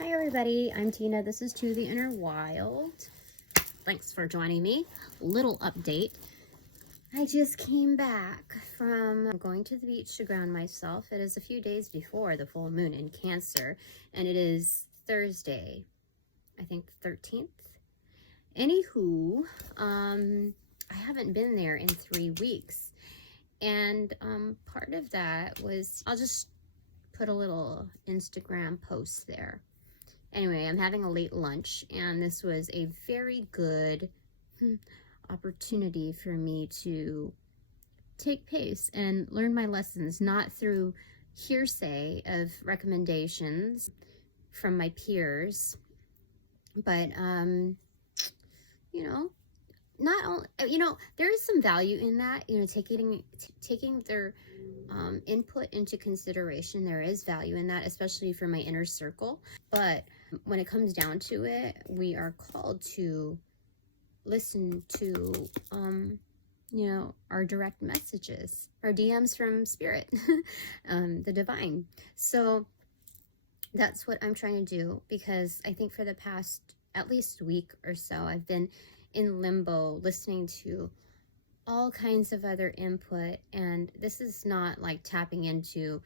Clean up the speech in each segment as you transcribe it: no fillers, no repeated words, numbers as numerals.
Hi everybody, I'm Tina. This is To the Inner Wild. Thanks for joining me. Little update. I just came back from going to the beach to ground myself. It is a few days before the full moon in Cancer, and it is Thursday, I think 13th. Anywho, I haven't been there in 3 weeks, and part of that was, I'll just put a little Instagram post there. Anyway, I'm having a late lunch, and this was a very good opportunity for me to take pace and learn my lessons, not through hearsay of recommendations from my peers, but not only, there is some value in that, taking their input into consideration. There is value in that, especially for my inner circle. But when it comes down to it, we are called to listen to, our direct messages, our DMs from spirit, the divine. So that's what I'm trying to do, because I think for the past at least week or so, I've been in limbo listening to all kinds of other input, and this is not like tapping into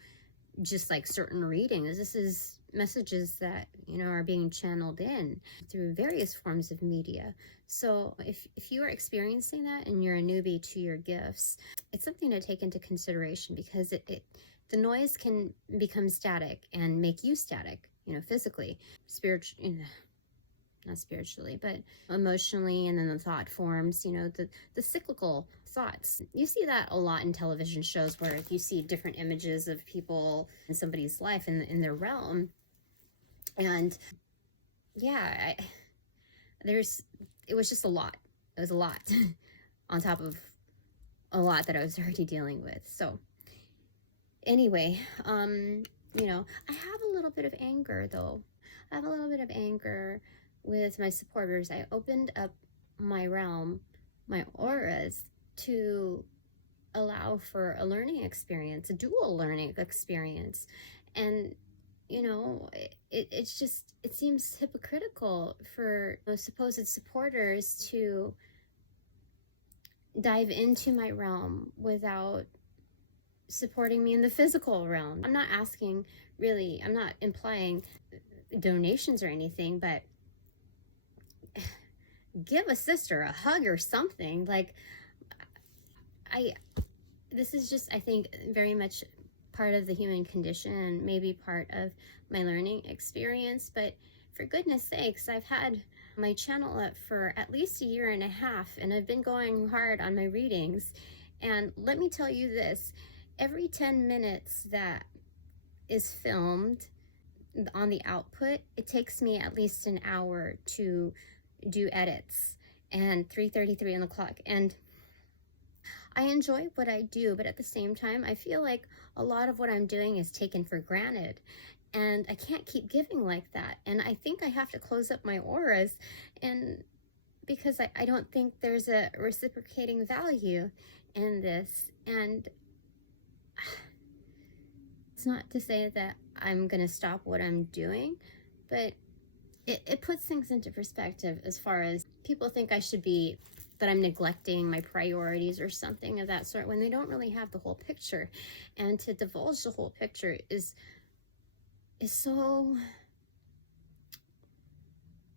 just like certain readings. This is messages that are being channeled in through various forms of media. So if you are experiencing that and you're a newbie to your gifts, it's something to take into consideration, because the noise can become static and make you static, physically, not spiritually, but emotionally, and then the thought forms, the cyclical thoughts. You see that a lot in television shows, where if you see different images of people in somebody's life in their realm, and yeah, it was just a lot. It was a lot on top of a lot that I was already dealing with. So anyway, I have a little bit of anger though. I have a little bit of anger with my supporters. I opened up my realm, my auras, to allow for a learning experience, a dual learning experience. And it seems hypocritical for those supposed supporters to dive into my realm without supporting me in the physical realm. I'm not asking, really, I'm not implying donations or anything, but give a sister a hug or something. Like, this is just, I think, very much part of the human condition, and maybe part of my learning experience. But for goodness sakes, I've had my channel up for at least 1.5 years, and I've been going hard on my readings. And let me tell you this, every 10 minutes that is filmed on the output, it takes me at least an hour to do edits, and 3:33 on the clock. And I enjoy what I do, but at the same time, I feel like a lot of what I'm doing is taken for granted, and I can't keep giving like that. And I think I have to close up my auras, and because I don't think there's a reciprocating value in this. And it's not to say that I'm gonna stop what I'm doing, but it puts things into perspective, as far as people think that I'm neglecting my priorities or something of that sort, when they don't really have the whole picture. And to divulge the whole picture is so,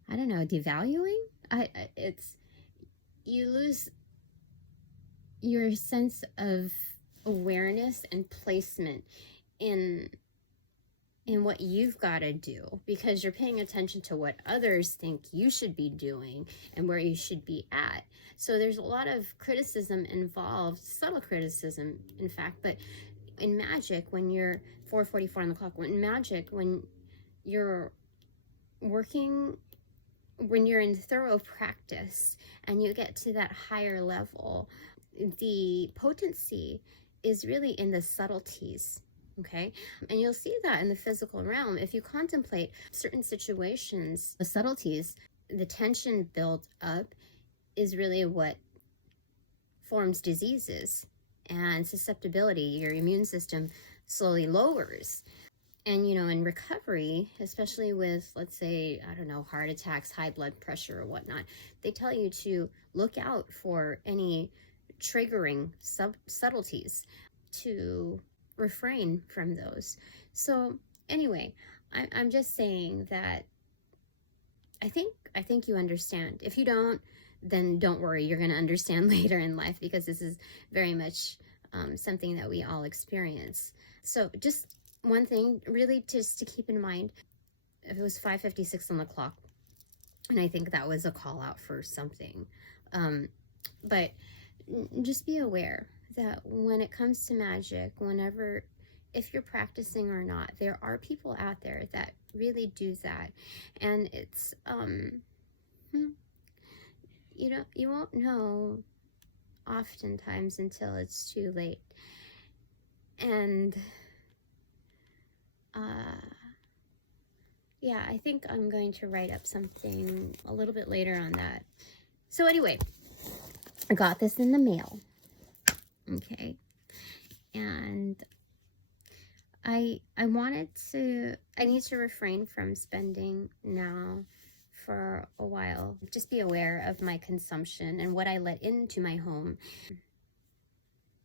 I don't know, devaluing. You lose your sense of awareness and placement in what you've got to do, because you're paying attention to what others think you should be doing and where you should be at. So there's a lot of criticism involved, subtle criticism, in fact. But in magic, when you're 4:44 on the clock, when you're working, when you're in thorough practice and you get to that higher level, the potency is really in the subtleties. Okay, and you'll see that in the physical realm. If you contemplate certain situations, the subtleties, the tension built up, is really what forms diseases and susceptibility. Your immune system slowly lowers. And, you know, in recovery, especially with, let's say, I don't know, heart attacks, high blood pressure or whatnot, they tell you to look out for any triggering subtleties, to refrain from those. So anyway, I'm just saying that I think you understand. If you don't, then don't worry, you're going to understand later in life, because this is very much something that we all experience. So just one thing really just to keep in mind, if it was 5:56 on the clock, and I think that was a call out for something, but just be aware that when it comes to magic, whenever, if you're practicing or not, there are people out there that really do that. And it's you won't know oftentimes until it's too late. And yeah, I think I'm going to write up something a little bit later on that. So anyway, I got this in the mail. Okay. And I need to refrain from spending now for a while. Just be aware of my consumption and what I let into my home,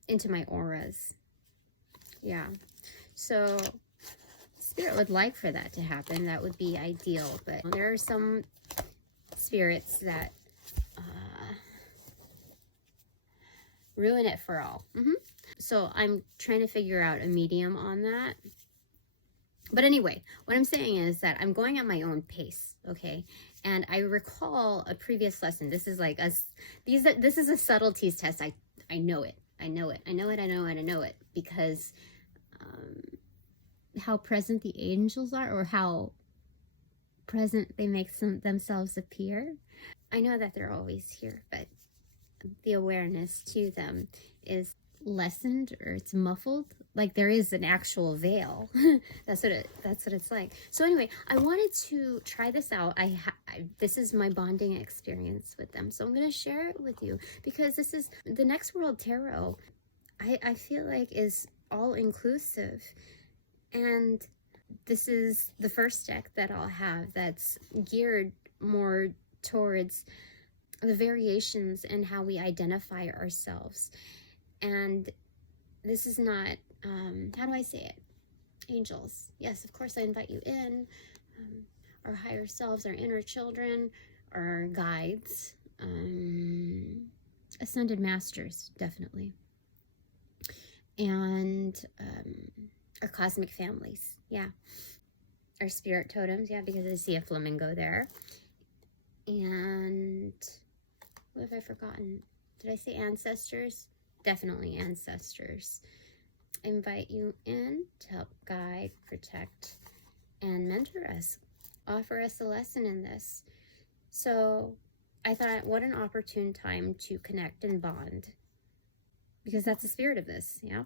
into my auras. Yeah. So Spirit would like for that to happen. That would be ideal. But there are some spirits that ruin it for all. So I'm trying to figure out a medium on that. But anyway, what I'm saying is that I'm going at my own pace, okay? And I recall a previous lesson. This is like this is a subtleties test. I know it. I know it because how present the angels are, or how present they make themselves appear. I know that they're always here, but the awareness to them is lessened, or it's muffled, like there is an actual veil. That's what it's like. So anyway, I wanted to try this out. This is my bonding experience with them, so I'm going to share it with you, because this is the Next World Tarot. I feel like is all inclusive, and this is the first deck that I'll have that's geared more towards the variations in how we identify ourselves. And this is not, how do I say it? Angels. Yes, of course I invite you in. Our higher selves, our inner children, our guides, ascended masters, definitely. And our cosmic families, yeah. Our spirit totems, yeah, because I see a flamingo there. And what have I forgotten? Did I say ancestors? Definitely ancestors. I invite you in to help guide, protect, and mentor us. Offer us a lesson in this. So I thought, what an opportune time to connect and bond, because that's the spirit of this, yeah?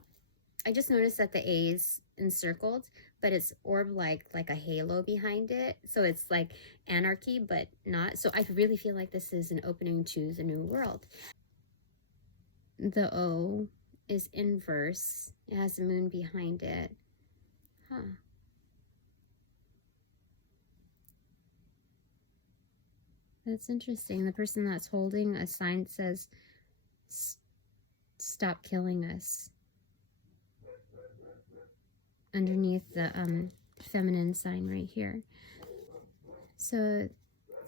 I just noticed that the A is encircled, but it's orb-like, like a halo behind it. So it's like anarchy, but not. So I really feel like this is an opening to the new world. The O is inverse. It has the moon behind it. That's interesting. The person that's holding a sign says, "Stop killing us," underneath the feminine sign right here. So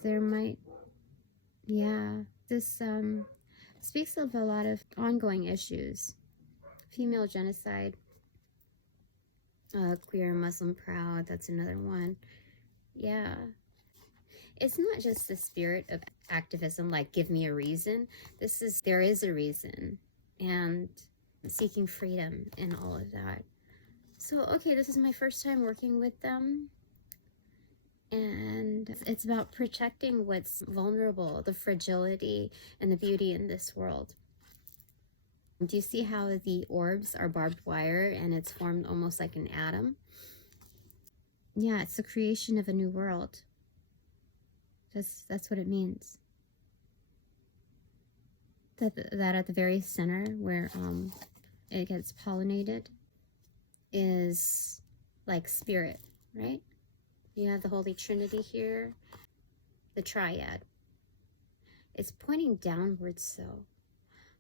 there might, yeah, this speaks of a lot of ongoing issues. Female genocide, queer Muslim proud, that's another one. Yeah. It's not just the spirit of activism, like give me a reason. There is a reason, and seeking freedom and all of that. So, okay, this is my first time working with them, and it's about protecting what's vulnerable, the fragility and the beauty in this world. Do you see how the orbs are barbed wire and it's formed almost like an atom? Yeah, it's the creation of a new world. That's what it means. That at the very center where it gets pollinated is like spirit, right? You have the Holy Trinity here, the triad. It's pointing downwards, so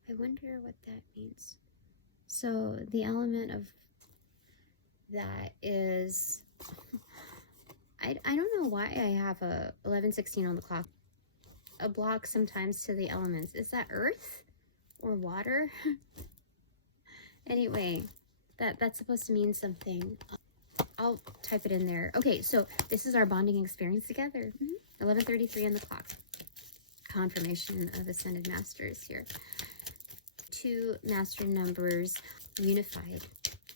I wonder what that means. So the element of that is, I don't know why I have a 11:16 on the clock. A block sometimes to the elements. Is that earth or water? Anyway, that's supposed to mean something. I'll type it in there. Okay, so this is our bonding experience together. 11:33 on the clock. Confirmation of Ascended Masters here. 2 master numbers unified.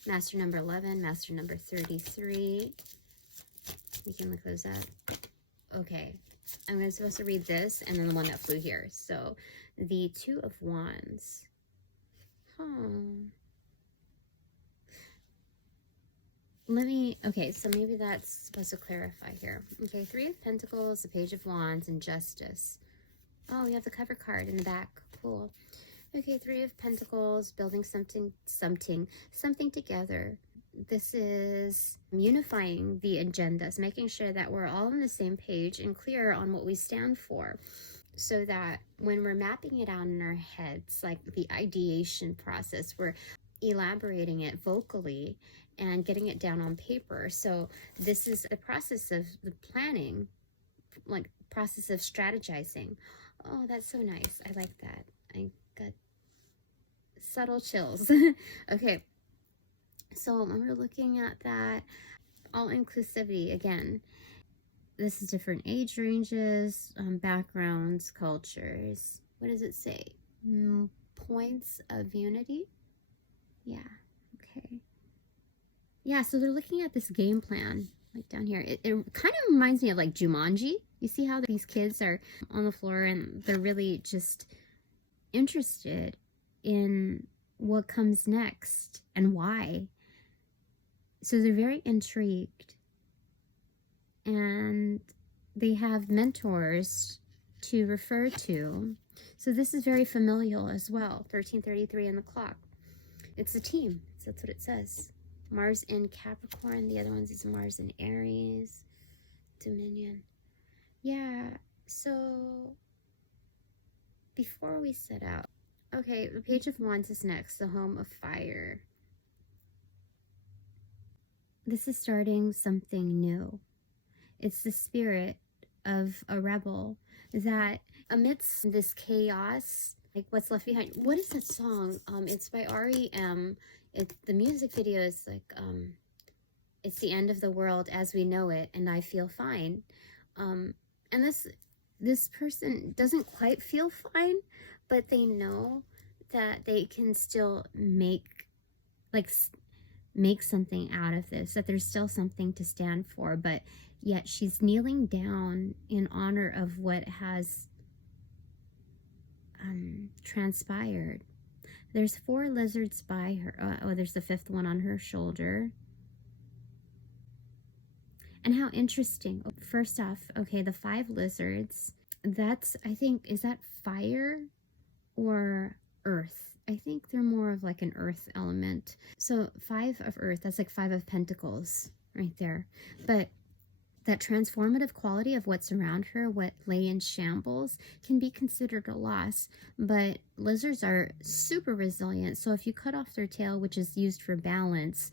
Master number 11, master number 33. You can look those up. Okay, I'm supposed to read this and then the one that flew here. So the 2 of Wands. Okay, so maybe that's supposed to clarify here. Okay, 3 of Pentacles, the Page of Wands, and Justice. Oh, we have the cover card in the back. Cool. Okay, 3 of Pentacles, building something together. This is unifying the agendas, making sure that we're all on the same page and clear on what we stand for, so that when we're mapping it out in our heads, like the ideation process, we're elaborating it vocally and getting it down on paper. So this is the process of the planning, like process of strategizing. Oh, that's so nice. I like that. I got subtle chills. Okay, so when we're looking at that, all inclusivity again, this is different age ranges, backgrounds, cultures. What does it say? Points of unity. Yeah. Okay. Yeah, so they're looking at this game plan, like down here. It kind of reminds me of like Jumanji. You see how these kids are on the floor and they're really just interested in what comes next and why. So they're very intrigued. And they have mentors to refer to. So this is very familial as well. 13:33 on the clock. It's a team. So that's what it says. Mars in Capricorn. The other ones is Mars in Aries. Dominion. Yeah. So before we set out. Okay, the Page of Wands is next. The Home of Fire. This is starting something new. It's the spirit of a rebel that amidst this chaos, like what's left behind. What is that song? It's by REM. The music video is like, it's the end of the world as we know it, and I feel fine. And this person doesn't quite feel fine, but they know that they can still make something out of this, that there's still something to stand for, but yet she's kneeling down in honor of what has transpired. There's 4 lizards by her. Oh, there's the 5th one on her shoulder. And how interesting. First off, okay, the 5 lizards, that's, I think, is that fire or earth? I think they're more of like an earth element. So 5 of earth, that's like 5 of Pentacles right there. But that transformative quality of what's around her, what lay in shambles, can be considered a loss. But lizards are super resilient. So if you cut off their tail, which is used for balance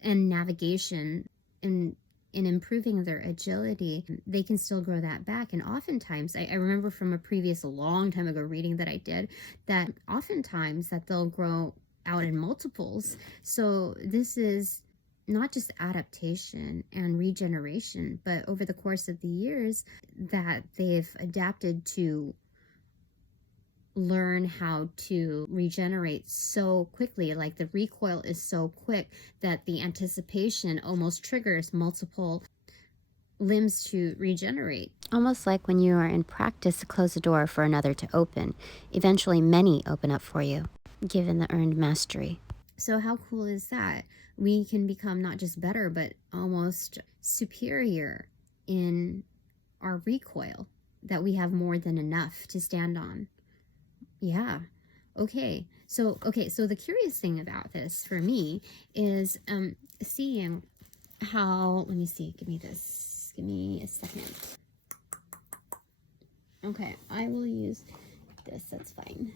and navigation and in improving their agility, they can still grow that back. And oftentimes, I remember from a previous long time ago reading that I did, that oftentimes that they'll grow out in multiples. So this is not just adaptation and regeneration, but over the course of the years that they've adapted to learn how to regenerate so quickly. Like the recoil is so quick that the anticipation almost triggers multiple limbs to regenerate. Almost like when you are in practice to close a door for another to open. Eventually many open up for you, given the earned mastery. So how cool is that? We can become not just better, but almost superior in our recoil, that we have more than enough to stand on. Yeah. Okay. So the curious thing about this for me is seeing how, let me see, give me this, give me a second. Okay, I will use this, that's fine.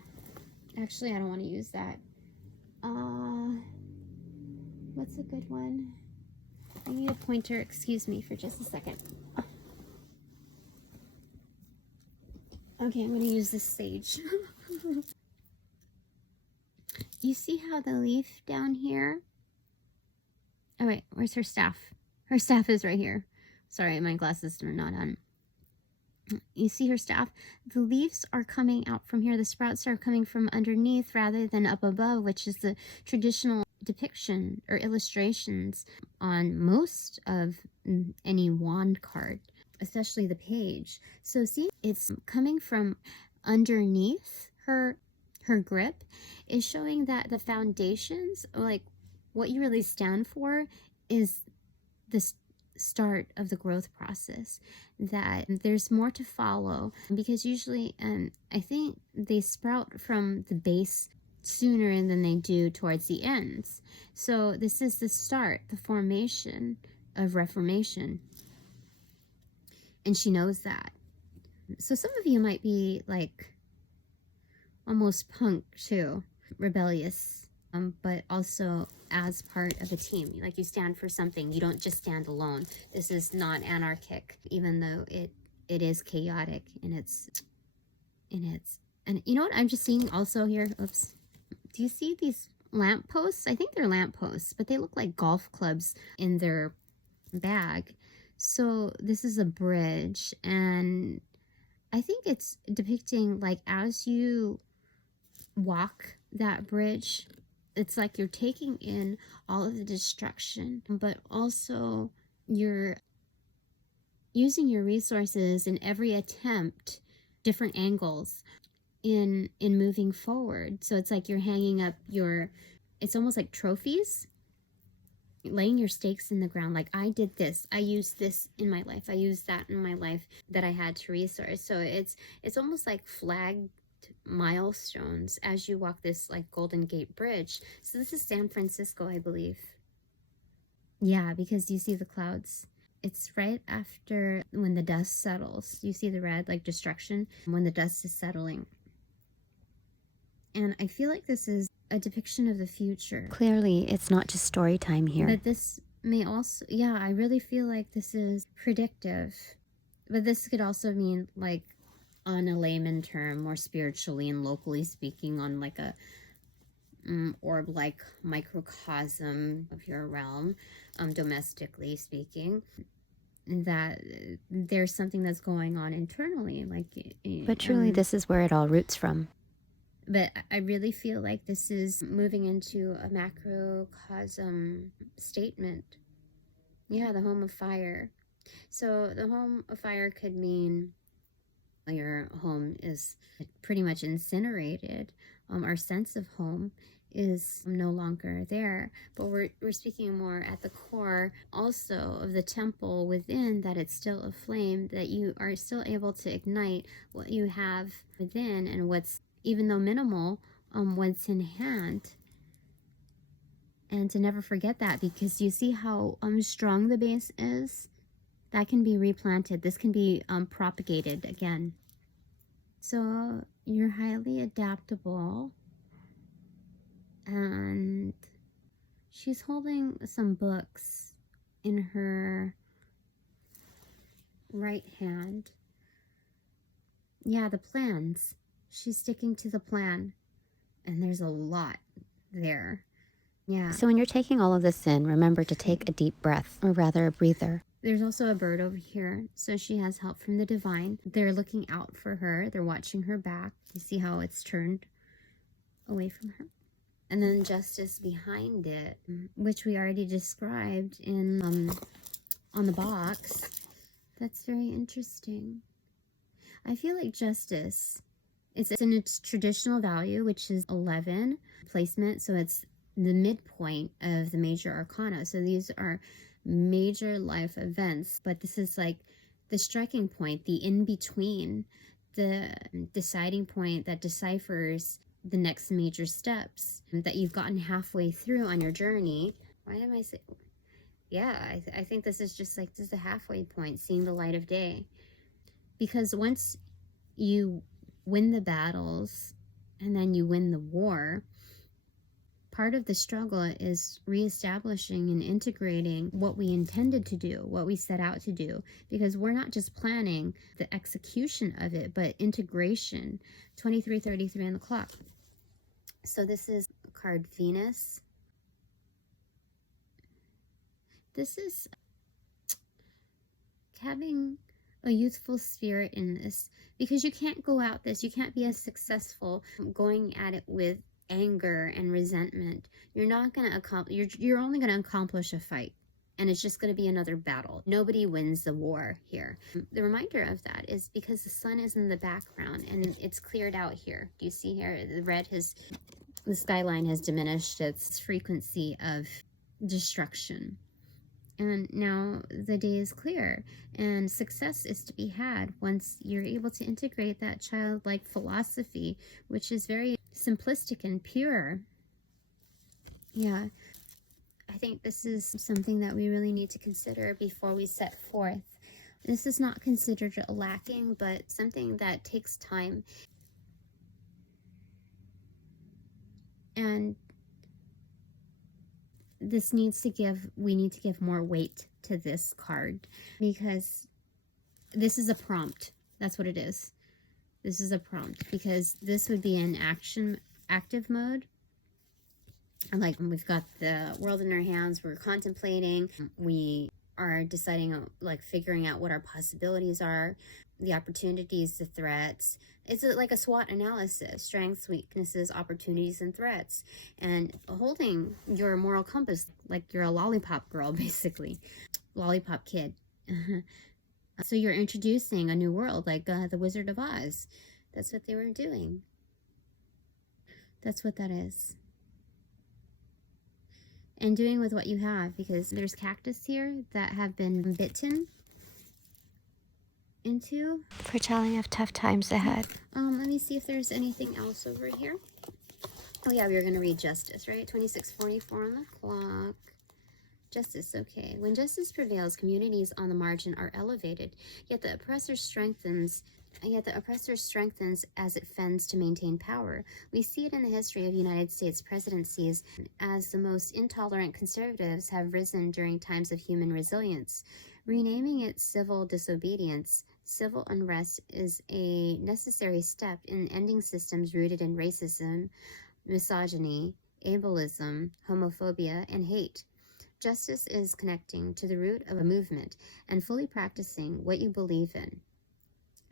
Actually, I don't want to use that. What's a good one? I need a pointer, excuse me for just a second. Okay, I'm going to use this sage. You see how the leaf down here? Oh wait, where's her staff? Her staff is right here. Sorry, my glasses are not on. You see her staff? The leaves are coming out from here. The sprouts are coming from underneath rather than up above, which is the traditional depiction or illustrations on most of any wand card, especially the page. So see, it's coming from underneath her grip is showing that the foundations, like what you really stand for, is this start of the growth process, that there's more to follow, because usually I think they sprout from the base sooner than they do towards the ends. So this is the start, the formation of reformation, and she knows that. So some of you might be like almost punk too, rebellious, but also as part of a team. Like you stand for something. You don't just stand alone. This is not anarchic, even though it is chaotic in its and you know what I'm just seeing also here? Oops. Do you see these lamp posts? I think they're lamp posts, but they look like golf clubs in their bag. So this is a bridge, and I think it's depicting like as you walk that bridge, it's like you're taking in all of the destruction, but also you're using your resources in every attempt, different angles in moving forward. So it's like you're hanging up it's almost like trophies, laying your stakes in the ground. Like, I did this, I used this in my life, I used that in my life that I had to resource. So it's almost like flagged milestones as you walk this like Golden Gate Bridge. So this is San Francisco, I believe. Yeah, because you see the clouds. It's right after when the dust settles. You see the red, like destruction, when the dust is settling. And I feel like this is a depiction of the future. Clearly, it's not just story time here. But this may also, yeah, I really feel like this is predictive. But this could also mean, like, on a layman term, more spiritually and locally speaking, on like a orb-like microcosm of your realm, domestically speaking, that there's something that's going on internally. Like, But truly, this is where it all roots from. But I really feel like this is moving into a macrocosm statement. Yeah, the home of fire. So the home of fire could mean your home is pretty much incinerated. Our sense of home is no longer there, but we're speaking more at the core also of the temple within, that it's still aflame, that you are still able to ignite what you have within, and what's, even though minimal, what's in hand. And to never forget that, because you see how strong the base is. That can be replanted. This can be propagated again. So you're highly adaptable. And she's holding some books in her right hand. Yeah, the plans. She's sticking to the plan. And there's a lot there. Yeah. So when you're taking all of this in, remember to take a deep breath, or rather a breather. There's also a bird over here, so she has help from the divine. They're looking out for her. They're watching her back. You see how it's turned away from her. And then justice behind it, which we already described in on the box. That's very interesting. I feel like justice, it's in its traditional value, which is 11 placement, so it's the midpoint of the major arcana. So these are major life events, but this is like the striking point, the in-between, the deciding point that deciphers the next major steps that you've gotten halfway through on your journey. Why am I saying? yeah, I think this is just like, this is a halfway point, seeing the light of day. Because once you win the battles and then you win the war, part of the struggle is reestablishing and integrating what we intended to do, what we set out to do, because we're not just planning the execution of it, but integration. 2333 on the clock. So this is card Venus. This is having a youthful spirit in this, because you can't go out this, you can't be as successful going at it with anger and resentment. You're not going to accomplish, you're only going to accomplish a fight, and it's just going to be another battle. Nobody wins the war here. The reminder of that is because the sun is in the background and it's cleared out here. Do you see here? The red has, the skyline has diminished its frequency of destruction. And now the day is clear, and success is to be had once you're able to integrate that childlike philosophy, which is very simplistic and pure. Yeah, I think this is something that we really need to consider before we set forth. This is not considered lacking, but something that takes time. And this needs to we need to give more weight to this card, because this is a prompt. That's what it is. This is a prompt, because this would be an active mode. Like, we've got the world in our hands, we're contemplating, we are deciding, like, figuring out what our possibilities are, the opportunities, the threats. It's like a SWOT analysis: strengths, weaknesses, opportunities, and threats. And holding your moral compass like you're a lollipop girl, basically. Lollipop kid. So you're introducing a new world, like the Wizard of Oz. That's what they were doing. That's what that is. And doing with what you have, because there's cactus here that have been bitten into. Foretelling of tough times ahead. Let me see if there's anything else over here. Oh yeah, we were going to read Justice, right? 2644 on the clock. Justice, okay. When justice prevails, communities on the margin are elevated, yet the oppressor strengthens as it fends to maintain power. We see it in the history of United States presidencies, as the most intolerant conservatives have risen during times of human resilience. Renaming it civil disobedience, civil unrest is a necessary step in ending systems rooted in racism, misogyny, ableism, homophobia, and hate. Justice is connecting to the root of a movement and fully practicing what you believe in.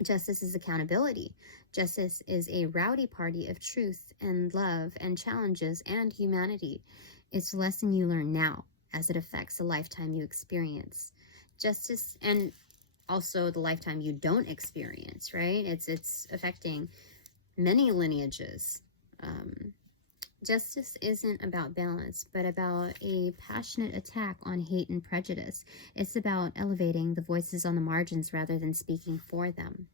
Justice is accountability. Justice is a rowdy party of truth and love and challenges and humanity. It's a lesson you learn now as it affects the lifetime you experience. Justice, and also the lifetime you don't experience, right? It's affecting many lineages. Justice isn't about balance, but about a passionate attack on hate and prejudice. It's about elevating the voices on the margins rather than speaking for them.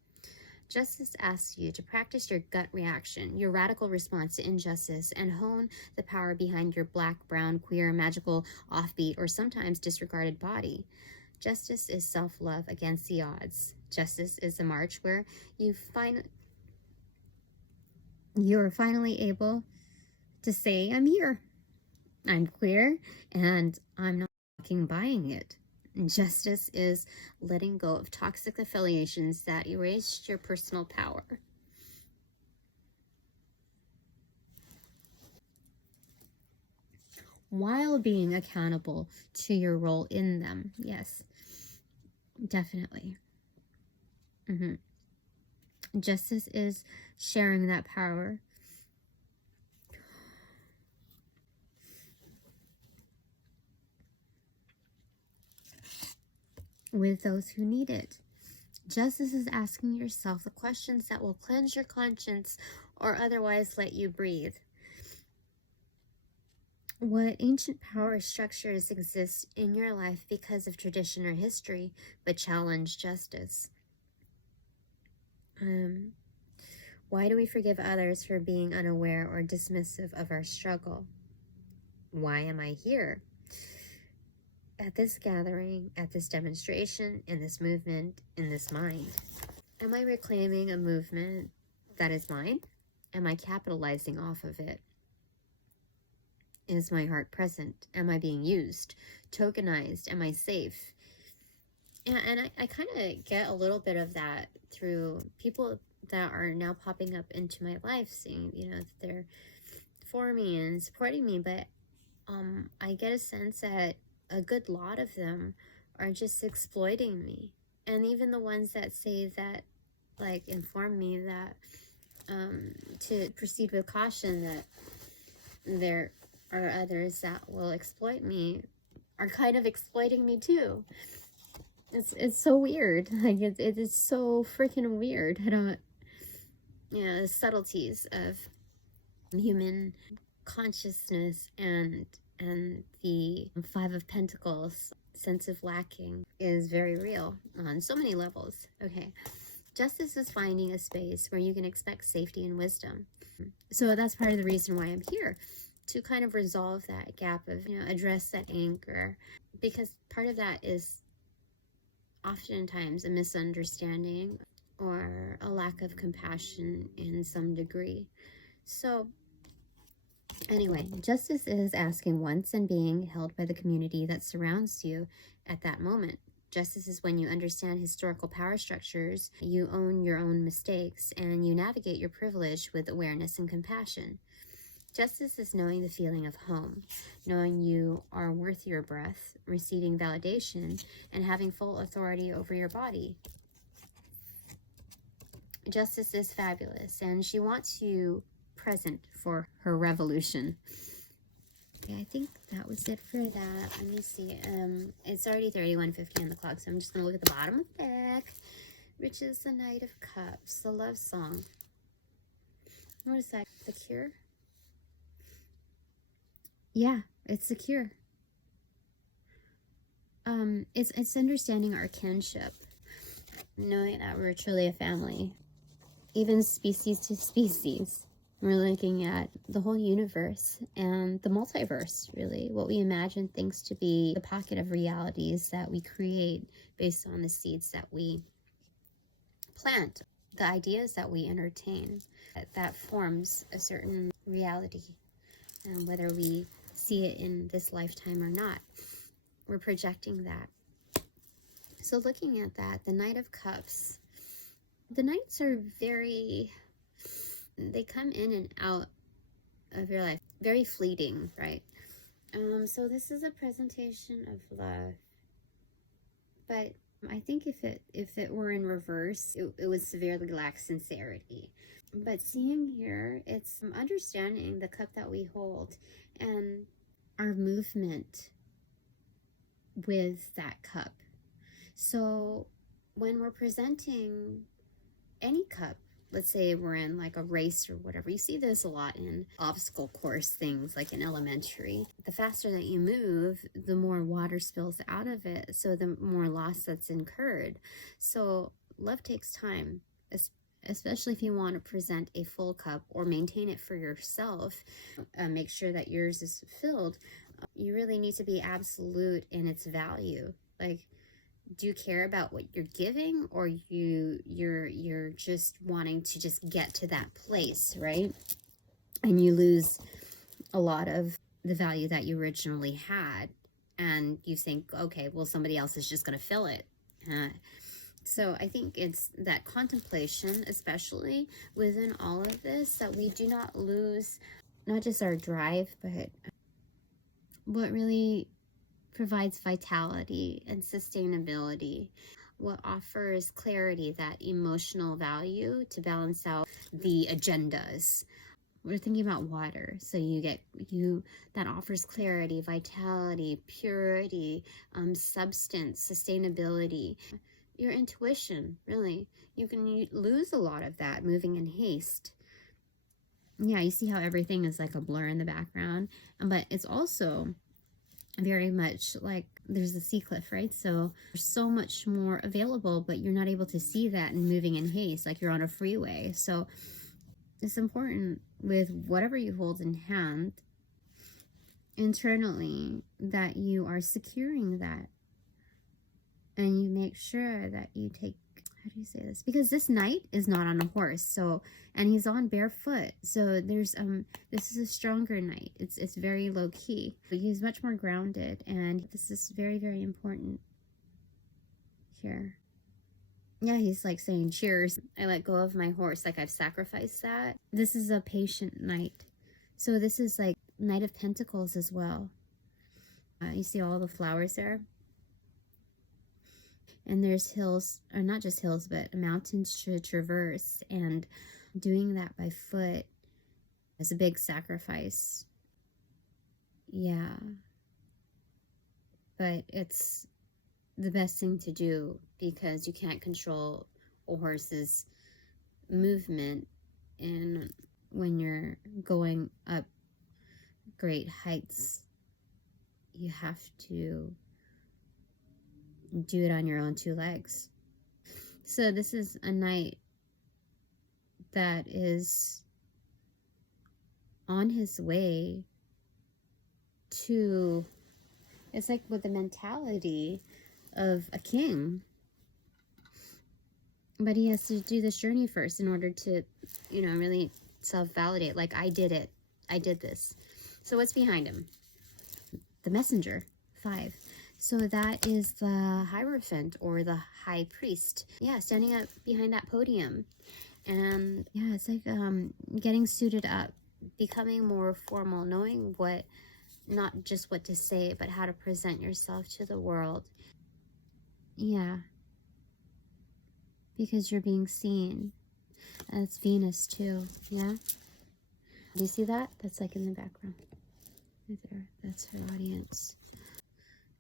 Justice asks you to practice your gut reaction, your radical response to injustice, and hone the power behind your black, brown, queer, magical, offbeat, or sometimes disregarded body. Justice is self-love against the odds. Justice is the march where you're finally able to say, I'm here, I'm queer, and I'm not fucking buying it. Justice is letting go of toxic affiliations that erased your personal power. While being accountable to your role in them. Yes, definitely. Justice is sharing that power with those who need it. Justice is asking yourself the questions that will cleanse your conscience or otherwise let you breathe. What ancient power structures exist in your life because of tradition or history, but challenge justice? Why do we forgive others for being unaware or dismissive of our struggle? Why am I here? at this gathering, at this demonstration, in this movement, in this mind? Am I reclaiming a movement that is mine? Am I capitalizing off of it? Is my heart present? Am I being used? Tokenized? Am I safe? And I kind of get a little bit of that through people that are now popping up into my life, saying, that they're for me and supporting me. But I get a sense that a good lot of them are just exploiting me. And even the ones that say that, like, inform me that to proceed with caution, that there are others that will exploit me, are kind of exploiting me too. It's so weird. Like, it is so freaking weird. I don't, the subtleties of human consciousness and the Five of Pentacles sense of lacking is very real on so many levels. Okay. Justice is finding a space where you can expect safety and wisdom. So that's part of the reason why I'm here, to kind of resolve that gap of, address that anger, because part of that is oftentimes a misunderstanding or a lack of compassion in some degree. So anyway, justice is asking once and being held by the community that surrounds you at that moment. Justice is when you understand historical power structures, you own your own mistakes, and you navigate your privilege with awareness and compassion. Justice is knowing the feeling of home, knowing you are worth your breath, receiving validation, and having full authority over your body. Justice is fabulous, and she wants you present for her revolution. Okay, I think that was it for that. Let me see. It's already 31:50 on the clock, so I'm just going to look at the bottom of the deck, which is the Knight of Cups, the love song. What is that? The Cure? Yeah, it's the Cure. It's understanding our kinship, knowing that we're truly a family, even species to species. We're looking at the whole universe and the multiverse, really, what we imagine things to be, the pocket of realities that we create based on the seeds that we plant, the ideas that we entertain, that forms a certain reality, and whether we see it in this lifetime or not, we're projecting that. So looking at that, the Knight of Cups, the Knights are they come in and out of your life, very fleeting, right? So this is a presentation of love, but I think if it were in reverse, it would severely lack sincerity. But seeing here, it's understanding the cup that we hold and our movement with that cup. So when we're presenting any cup, let's say we're in like a race or whatever, you see this a lot in obstacle course things, like in elementary. The faster that you move, the more water spills out of it, so the more loss that's incurred. So love takes time, especially if you want to present a full cup or maintain it for yourself. Make sure that yours is filled. You really need to be absolute in its value. Like, do you care about what you're giving, or you're just wanting to just get to that place, right? And you lose a lot of the value that you originally had, and you think, okay, well, somebody else is just going to fill it. So I think it's that contemplation, especially within all of this, that we do not lose not just our drive, but what really provides vitality and sustainability, what offers clarity, that emotional value to balance out the agendas. We're thinking about water, so that offers clarity, vitality, purity, substance, sustainability. Your intuition, really, you can lose a lot of that moving in haste. Yeah, you see how everything is like a blur in the background, but it's also very much like there's a sea cliff, right? So there's so much more available, but you're not able to see that and moving in haste, like you're on a freeway. So it's important with whatever you hold in hand internally that you are securing that, and you make sure that you take, how do you say this, because this knight is not on a horse, so, and he's on barefoot, so there's this is a stronger knight. It's very low key, but he's much more grounded, and this is very, very important here. Yeah, he's like saying cheers. I let go of my horse, like I've sacrificed that. This is a patient knight, so this is like Knight of Pentacles as well. You see all the flowers there? And there's hills, or not just hills, but mountains to traverse. And doing that by foot is a big sacrifice. Yeah. But it's the best thing to do, because you can't control a horse's movement. And when you're going up great heights, you have to do it on your own two legs. So this is a knight that is on his way to, it's like with the mentality of a king, but he has to do this journey first in order to, you know, really self-validate, like, I did it, I did this. So what's behind him? The Messenger, 5. So that is the Hierophant, or the High Priest. Yeah, standing up behind that podium. And yeah, it's like getting suited up, becoming more formal, knowing what, not just what to say, but how to present yourself to the world. Yeah. Because you're being seen. That's Venus too, yeah? Do you see that? That's like in the background. Right there. That's her audience.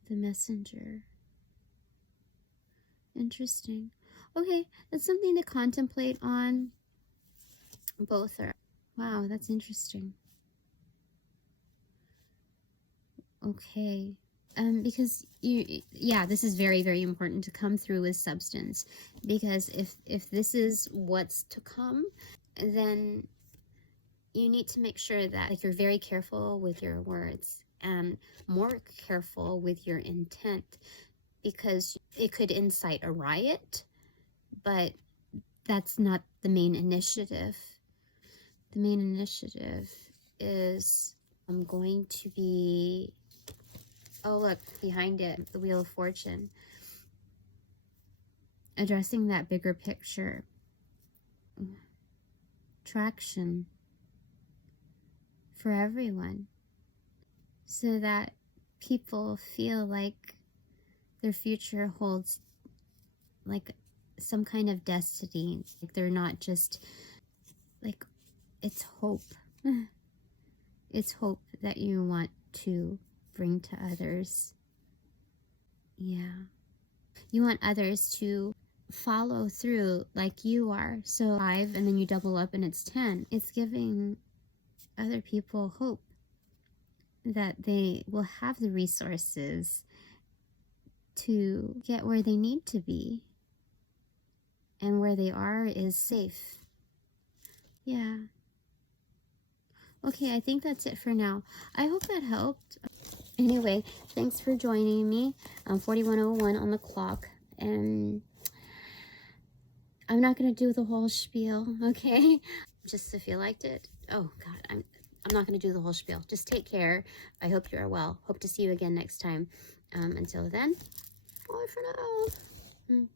The Messenger. Interesting. Okay, that's something to contemplate on. Both are. Wow, that's interesting. Okay. Because this is very, very important to come through with substance, because if this is what's to come, then you need to make sure that, like, you're very careful with your words, and more careful with your intent, because it could incite a riot, but that's not the main initiative. The main initiative is, I'm going to be, oh look, behind it, the Wheel of Fortune. Addressing that bigger picture. Traction for everyone, so that people feel like their future holds like some kind of destiny. Like they're not just like, it's hope. It's hope that you want to bring to others. Yeah. You want others to follow through like you are. So 5, and then you double up and it's 10. It's giving other people hope that they will have the resources to get where they need to be, and where they are is safe. Yeah. Okay, I think that's it for now. I hope that helped. Anyway, thanks for joining me. 41:01 on the clock, and I'm not gonna do the whole spiel, okay? Just if you liked it. Oh God, I'm not gonna do the whole spiel. Just take care. I hope you are well. Hope to see you again next time. Until then, bye for now.